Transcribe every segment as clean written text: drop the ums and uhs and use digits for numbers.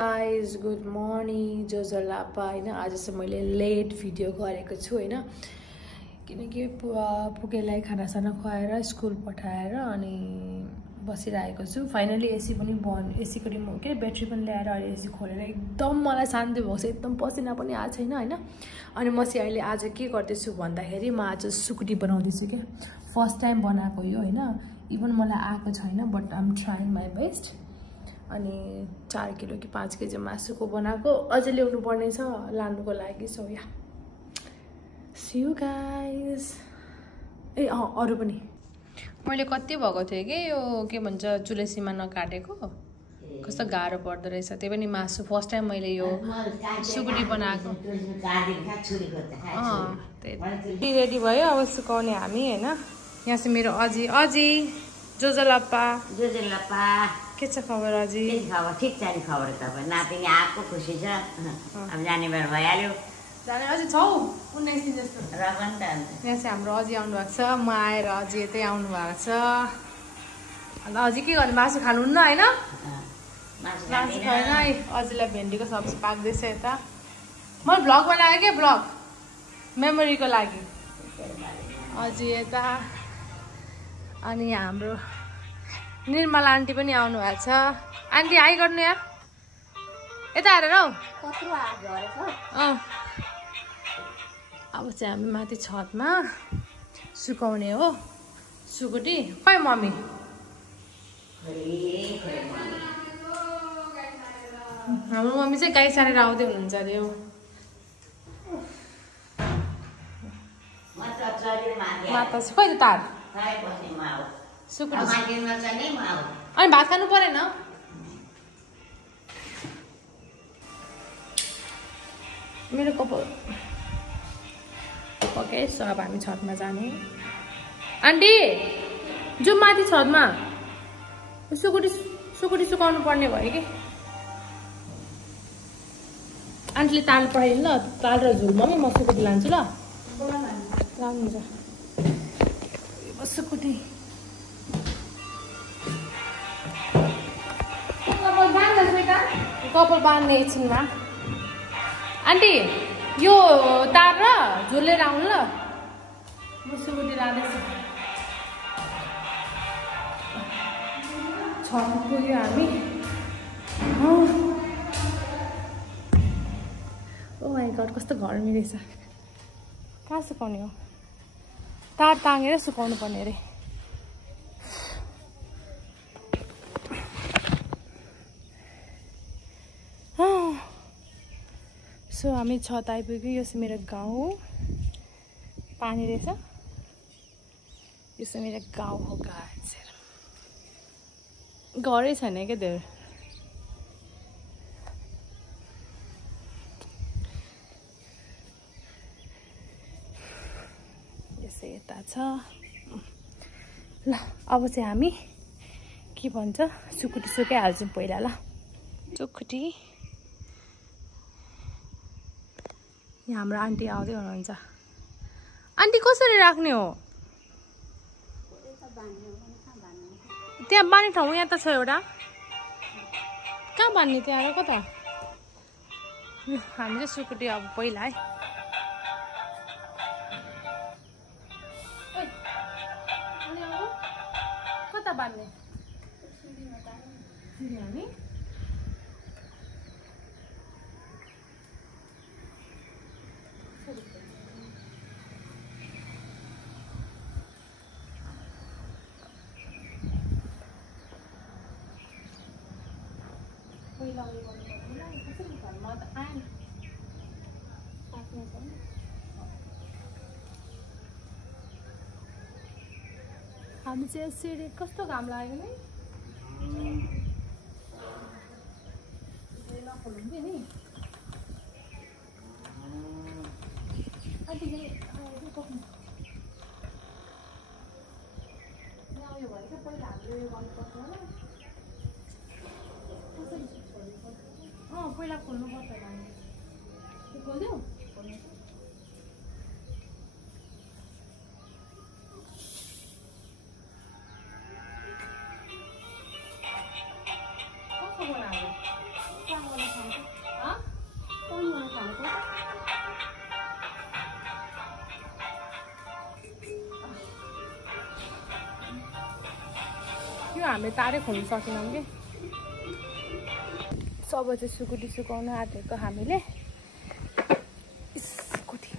Guys good morning जो लापा होइन। आज चाहिँ मैले लेट भिडियो गरेको छु होइन, किनकि पुगेलाई खानासाना खुवाएर स्कुल पठाएर अनि बसिरहेको छु। फाइनली एसी पनि बन्द, एसीको रिमोट के ब्याट्री पनि ल्याएर अहिले एसी खोलेर एकदम मलाई शान्ति भएको छ, एकदम पसिना पनि आएको छैन होइन। अनि म चाहिँ अहिले आज के गर्दैछु भन्दाखेरि म आज सुकुटी बनाउँदैछु क्या। फर्स्ट टाइम बनाएको यो होइन, इभन मलाई आएको छैन but I am trying my best. अनि 4 किलो कि 5 केजी मासुको बनाएको, अझै ल्याउनु पर्ने छ लानुको लागि। So ya see you guys. ए अरू पनि मैले कति भएको थिएँ कि यो के भन्छ चुलेसीमा नकाटेको, कस्तो गाह्रो पर्दो रहेछ। त्यही पनि मासु फर्स्ट टाइम मैले यो सुकुटी बनाएको। त्यही रेडी भयो, अब सुकाउने हामी होइन। यहाँ चाहिँ मेरो अजी जोजलाप्पा के छ खबर अजी? खबर ठिक छ नि, खबर तपाईँ नातिनी आएको खुसी छ। अब जाने बेला भइहाल्यो, जाने अझै छौ 19 दिन जस्तो र पनि त। यहाँ चाहिँ हाम्रो अजी आउनु भएको छ, म आएर अजी यतै आउनु भएको छ। अन्त अजी के गर्ने, मासु खानुहुन्न होइन? मासु खाएन है। अजीलाई भेन्डीको सब्जी पाक्दैछ यता। मैले भ्लग बनाएको क्या, भ्लग मेमोरीको लागि। अजी यता अनि हाम्रो निर्मला आन्टी पनि आउनु भएको छ। आन्टी हाई गर्नु यहाँ, यता आएर हौ। अब चाहिँ हामी माथि छतमा सुकाउने हो सुकुटी। खै मम्मी? हाम्रो मम्मी चाहिँ गाई सारेर आउँदै हुनुहुन्छ अरे हो। माता चाहिँ खै त तार सुकुटी अनि भात खानु परेन? मेरो कपाल ओके। सो अब हामी छतमा जाने। आन्टी जाउँ माथि छतमा, सुकुटी सुकाउनु पर्ने भयो कि। आन्टीले ताल पठाइदिनु ल, ताल र झुल। मम्मी म सुकुटी लान्छु ल। लानुहुन्छ सुकुटी। कपाल बाँध्ने एकछिनमा। आन्टी यो तार र झुलेर आउनु ल, म सुकुटी लाँदैछु। छत पुग्यो हामी। ओ माई गड कस्तो गर्मी रहेछ। कहाँ सुकाउने हो? तार ताँगेर सुकाउनु पर्ने अरे। सो हामी छत आइपुग्यो। यो चाहिँ मेरो गाउँ हो, पानी रहेछ। यो चाहिँ मेरो गाउँ हो गाइस। घरै छैन क्या धेरै। यसै यता छ ल। अब चाहिँ हामी के भन्छ सुकुटी सुकाइहाल्छौँ पहिला ल। सुकुटी यहाँ हाम्रो आन्टी आउँदै हुनुहुन्छ। आन्टी कसरी राख्ने हो? त्यहाँ बाँध्ने ठाउँ यहाँ त छ एउटा। कहाँ बाँध्ने त्यहाँ र कता? हामी चाहिँ सुकुटी अब पहिला है। कता बाँध्ने? हामी हामी चाहिँ यसरी कस्तो घाम लाग्यो नि। नखोल्नु नि आन्टी। उयो भयो क्या, पहिला हामीले उयो गर्नुपर्छ होला। पहिला खोल्नुपर्छ हामी। खोल्यौ? कस्तो बनाएको? हामीले तारै खोल्नु सकेनौँ कि सब चाहिँ स्कुटी सुकाउन आँटेको हामीले स्कुटी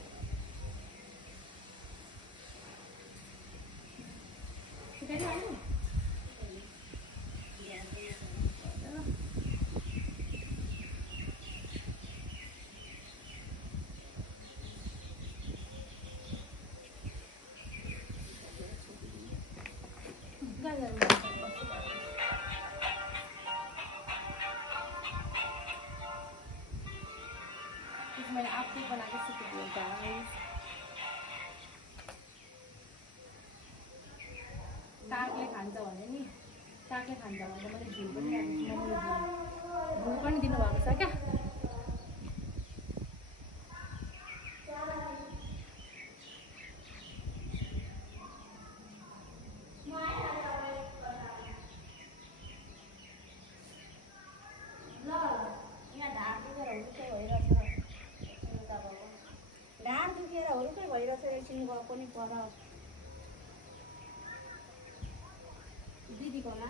मैंने आपको बना के सीख दिया कागले खान्छ भने नि कागले खान्छ भने मैले झुल पनि झुल पनि दिनुभएको छ क्या दिदीको होला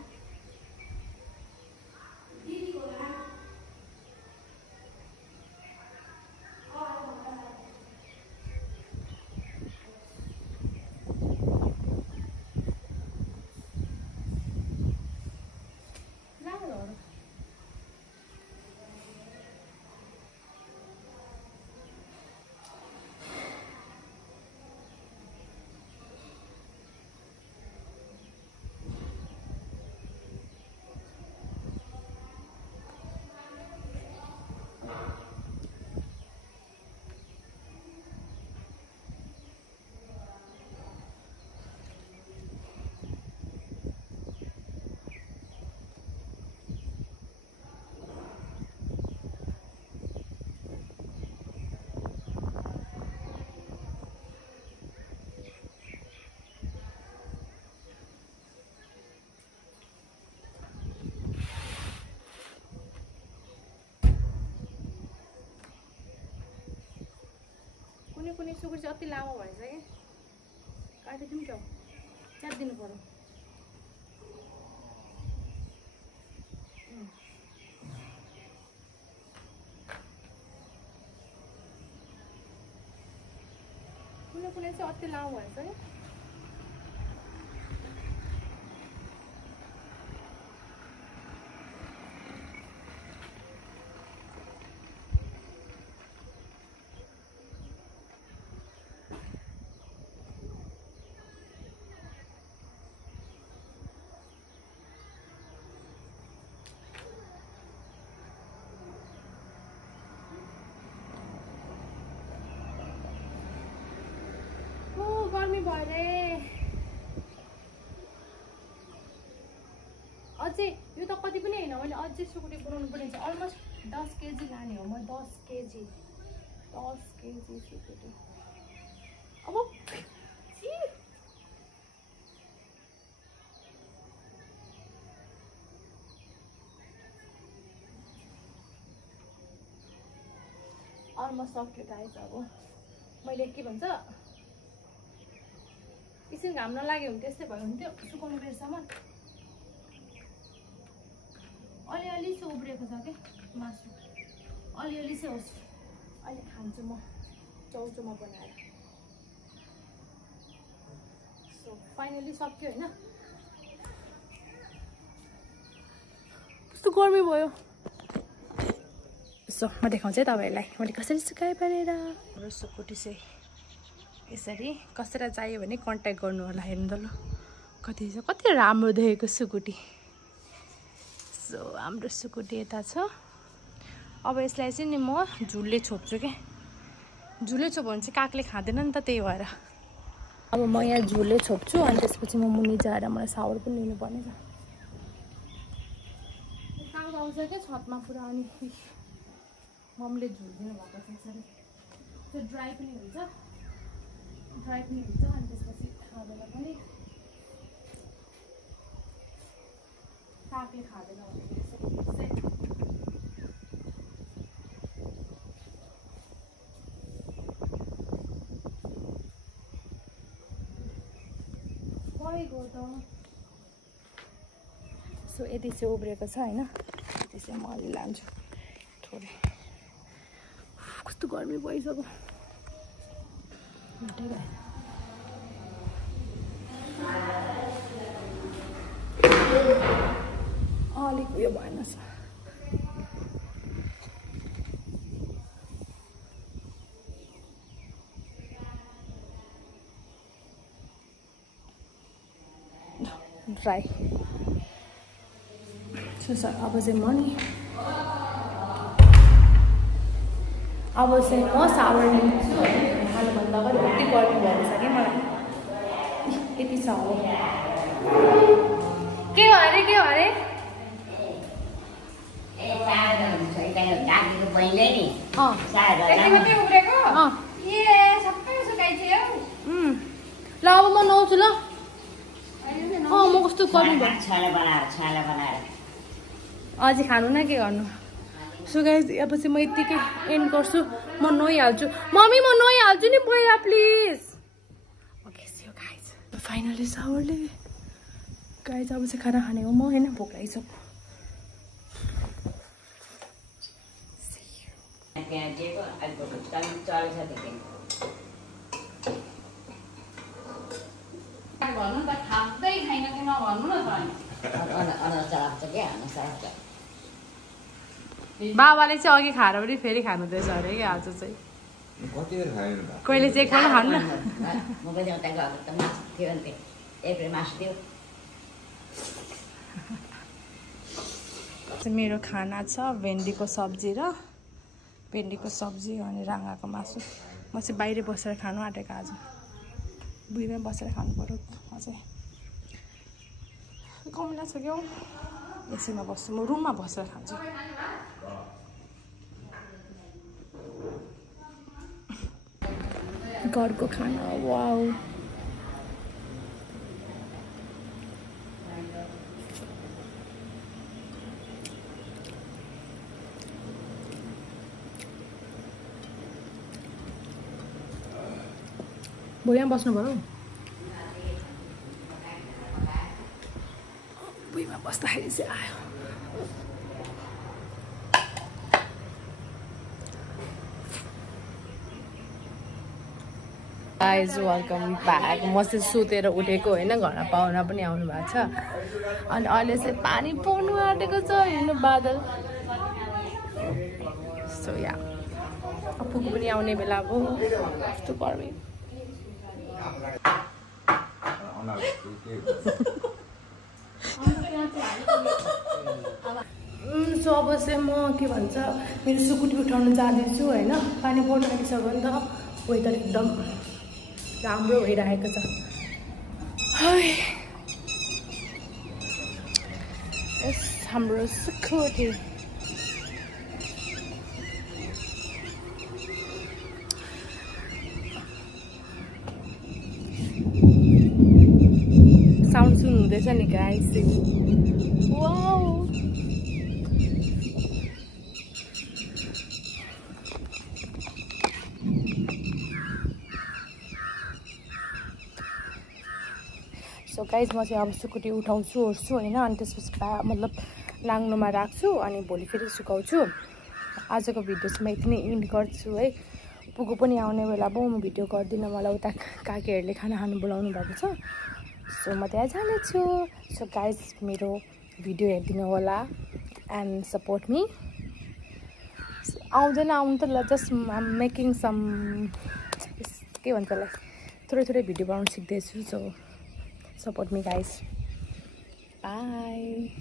कुनै सुकुटी चाहिँ अति लामो भएछ कि काटिदिउँ क्या च्यातिदिनु पर्यो कुनै चाहिँ अति लामो भएछ कि गर्मी भयो रे अझै यो त कति पनि होइन मैले अझै सुकुटी बनाउनु पर्ने छ अलमोस्ट 10 केजी लाने हो म 10 केजी सुकुटी अब अलमोस्ट सक्यो गाइस अब मैले के भन्छ एकछिन घाम नलाग्यो भने त्यस्तै भयो हुन्थ्यो सुकाउनु बेरसम्म अलिअलि चाहिँ उब्रिएको छ क्या मासु अलिअलि चाहिँ होस् अहिले खान्छु म चौचोमा बनाएर सो फाइनली सक्यो होइन कस्तो गर्मी भयो सो म देखाउँछु है तपाईँहरूलाई मैले कसरी सुकाएँ भनेर हाम्रो सुकुटी चाहिँ यसरी कसरी चाहियो भने कन्ट्याक्ट गर्नु होला हेर्नु त ल कति राम्रो देखेको सुकुटी सो हाम्रो सुकुटी यता छ अब यसलाई चाहिँ नि म झुलले छोप्छु क्या झुलले छोप्यो भने चाहिँ कागले खाँदैन नि त त्यही भएर अब म यहाँ झुलले छोप्छु अनि त्यसपछि म मुनि जाएर मलाई सावर पनि लिनुपर्ने छ काग आउँछ क्या छतमा पुरा अनि मम्मीले झुल दिनुभएको छ यसरी त्यो ड्राई पनि हुन्छ अनि त्यसपछि खाँदैन पनि कागले खाँदैन गएको त सो यति चाहिँ उब्रेको छ होइन, यति चाहिँ म अलि लान्छु थोरै। कस्तो गर्मी भइसक्यो। अलिक उयो भएन छ। ड्राई सो सर अब चाहिँ म नि सावर लिन्छु खानुभन्दा अगाडि यति गर्मी भएछ कि मलाई यति छ हो। के हो अरे ल अब म नुहाउँछु ल। म कस्तो गर्मी भयो अझै खानु न के गर्नु। सो गाइज अब चाहिँ म यतिकै एन्ड गर्छु। म नुहाइहाल्छु मम्मी, म नुहाइहाल्छु नि पहिला please. Okay see you guys, finally सावरले गाइज अब चाहिँ खाना खाने हो म होइन, भोक लागिसक्यो। बाबाले चाहिँ अघि खाएर पनि फेरि खानुहुँदैछ अरे क्या आज चाहिँ। कहिले चाहिँ एकपल्ट खानु न। मेरो खाना छ भेन्डीको सब्जी र अनि राँगाको मासु। म चाहिँ बाहिर बसेर खानु आँटेको आज, बुइमै बसेर खानु पर्यो अझै। कमिला छ क्या एसीमा बस्छु, म रुममा बसेर खान्छु। घरको खाना वाउ। भुइँमा बस्नु पर्यो। भुइँमा बस्दाखेरि चाहिँ आयो। Guys welcome back. म चाहिँ सुतेर उठेको होइन, घरमा पाहुना पनि आउनु भएको छ अनि अहिले चाहिँ पानी पर्नु आँटेको छ हेर्नु बादल। सो या अप्पुको पनि आउने बेला अब कस्तो गर्मी। सो अब चाहिँ म के भन्छ मेरो सुकुटी उठाउनु जाँदैछु होइन। पानी पर्नु आँटिसक्यो नि त, वेदर एकदम राम्रो भइरहेको छ। यस हाम्रो सुकुटी साउन्ड सुन्नुहुँदैछ नि गाइस। वाउ सो गाइज म चाहिँ अब सुकुटी उठाउँछु ओर्छु होइन, अनि त्यसपछि मतलब लाङ्नुमा राख्छु अनि भोलि फेरि सुकाउँछु। आजको भिडियो चाहिँ म यति नै इन्ड गर्छु है। पुगु पनि आउने बेला अब म भिडियो गर्दिनँ, मलाई उता काकीहरूले खाना खानु बोलाउनु भएको छ। सो म त्यहाँ जानेछु। सो गाइज मेरो भिडियो हेरिदिनु होला एन्ड सपोर्ट मी। आउँदैन आउनु त ल, जस्ट मेकिङ सम के भन्छ त्यसलाई, थोरै भिडियो बनाउनु सिक्दैछु। So support me guys, bye।